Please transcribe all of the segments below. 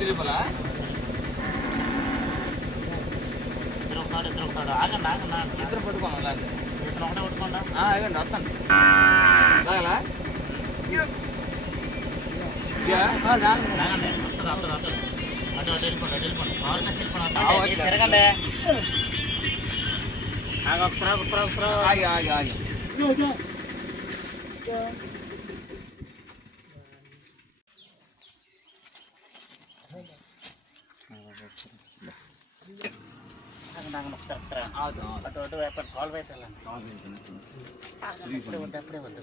ఇద్దరు ఆగండి ఇద్దరు పట్టుకోండి ఇద్దరు ఒకటే పట్టుకోండి ఆగండి వస్తాను లాగలా అటు వెళ్ళిపోండి తిరగండి ఆగి ఆగి ఆగి ఒకసారి అటు అటు వేపండి కాల్ వైపు వెళ్ళండి అప్పుడే వద్దు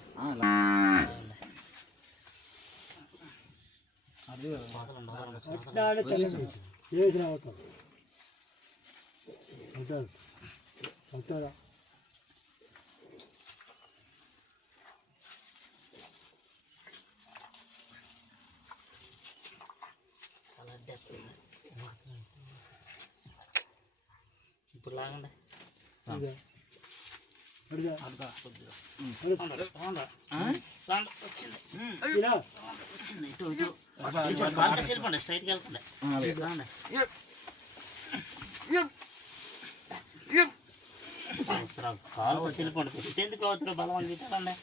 ఇప్పుడు లాగండి వెళ్ళిపోండి స్ట్రైట్కి వెళ్ళిపోండి కాలు వెళ్ళిపోండి ఎందుకు అవుతారు బలం అని చెప్పండి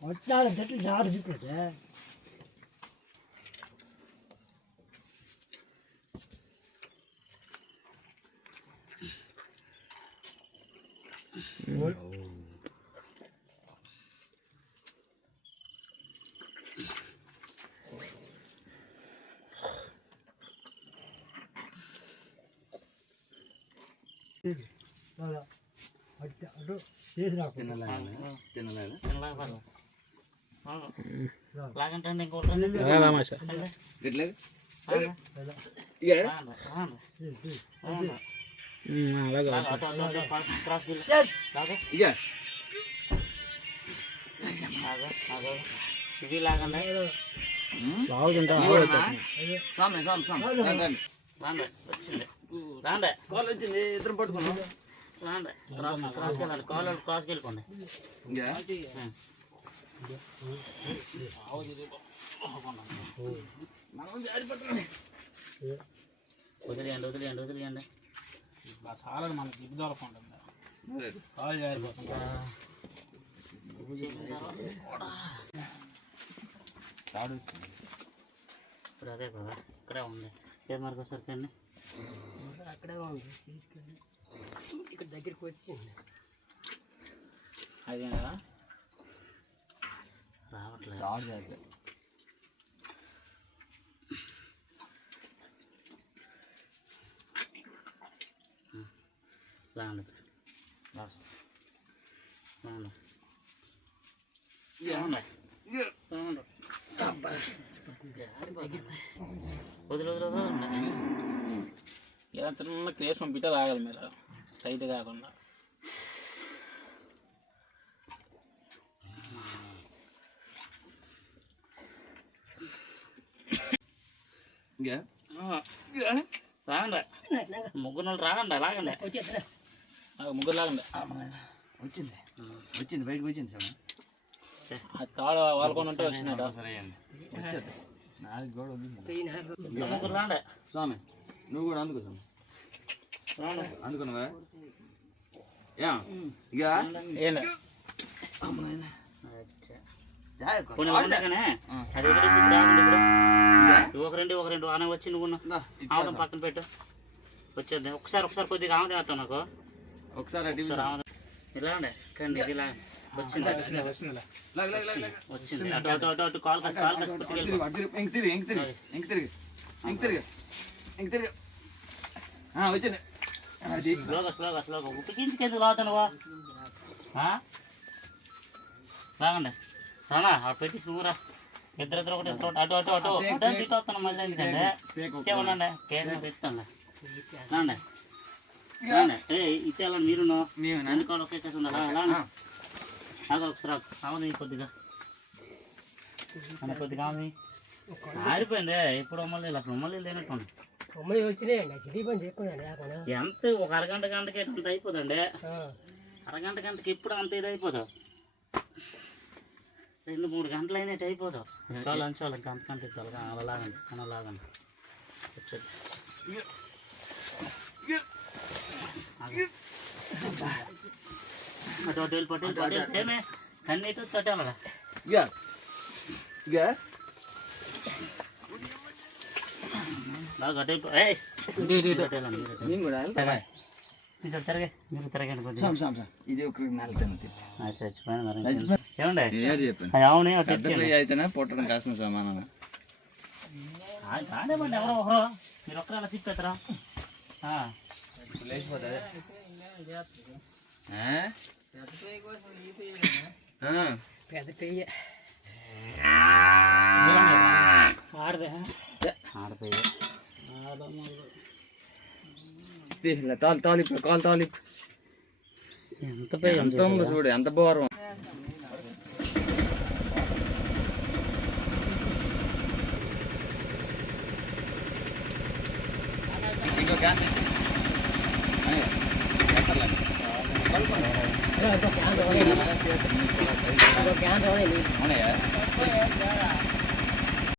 వచ్చినాడు చెట్లు జాడు చెప్పే అటు చేసిన లాగంటే ఇది లాగండి వచ్చింది ఇద్దరు పట్టుకున్నాం క్రాస్కి వెళ్ళండి క్రాస్కి వెళ్ళిపోండి వదిలేయండి చాలా మనకి దిగ్గు దొరకండి కాలు జారిపోతుంది ఇప్పుడు అదే కదా ఇక్కడే ఉంది ఏ మార్గం సరికండి అక్కడే ఉంది ఇక్కడ దగ్గరికి వచ్చింది అదే రావట్లేదు లాండి ఇలా చిన్న క్లేష్ పంపితే రాగాలి మీరు టైట్ కాకుండా రాగండి ముగ్గురు రాగండి లాగండి ముగ్గురు లాగండి వచ్చింది బయటకు వచ్చింది సార్ అది కాడ వాళ్ళకొని ఉంటే వచ్చినాడు సరే అండి ముగ్గురు రాండి స్వామి నువ్వు కూడా అందుకో స్వామి అందుకున్నావా ఇక అది ఒక రెండు ఆన వచ్చి నువ్వు ఆమె పక్కన పెట్టు వచ్చేది ఒకసారి కొద్దిగా ఆమె అవుతావు నాకు ఒకసారి ఇలా ఉండే కండి ఇది ఇలా వచ్చింది అటు అటు అటు అటు కాల్ వచ్చింది స్లోగా ఉప్పికించుకెందుకు లాగుతానువా రాగండి రానా పెట్టి చూరా ఇద్దరు ఒకటి అటు అటు అటు ఇటు వస్తాను మళ్ళీ ఎందుకంటే ఉండండి కేజీ పెడతాను ఇచ్చేయాల మీరు ఎందుకు ఒకే చేసి ఉండాలా అలా ఒకసారి ఆమె కొద్దిగా కొద్దిగా ఆమె ఆరిపోయింది ఇప్పుడు మళ్ళీ అసలు మళ్ళీ లేనట్టు కొమ్మలు వచ్చినాయండి సిటీ పని చెప్పండి లేకుండా ఎంత ఒక అరగంట గంటకి అంత అయిపోదండి. అరగంట గంటకి ఎప్పుడు అంత ఇది అయిపోతావు. 2-3 గంటలు అయినట్టు అయిపోతావు. చాలా అంచాలి గంట గంట ఇచ్చాలి. అలా లాగండి అలా లాగండి. అటు అటు వెళ్ళిపోతే ఏమే కన్నీటు తట్టాలరా. ఇక ఇక అటు నేను కూడా మీరు తిరగే మీరు తిరగండి కొద్దిగా. సామ్ సామ్ సామ్ ఇది ఒక నెలతాను చచ్చిపోయాను మరి ఏమండి ఏది చెప్పాను అది అవునే అటు పెద్ద ఫ్రై అయితేనే పొట్టడం కష్టం సమానం కాదేమండి ఎవరో ఒకరు మీరు ఒక్కరు అలా తిప్పెత్తరా. లేచిపోతుంది పెద్ద పెయ్య ఆడదే ఆడతాయి. తాలిపు కాలు తాలిపు ఎంత ఎంత ఉందో చూడు ఎంత బోరం ఇంకో క్యాన్ క్యాన్ అవునయ్యా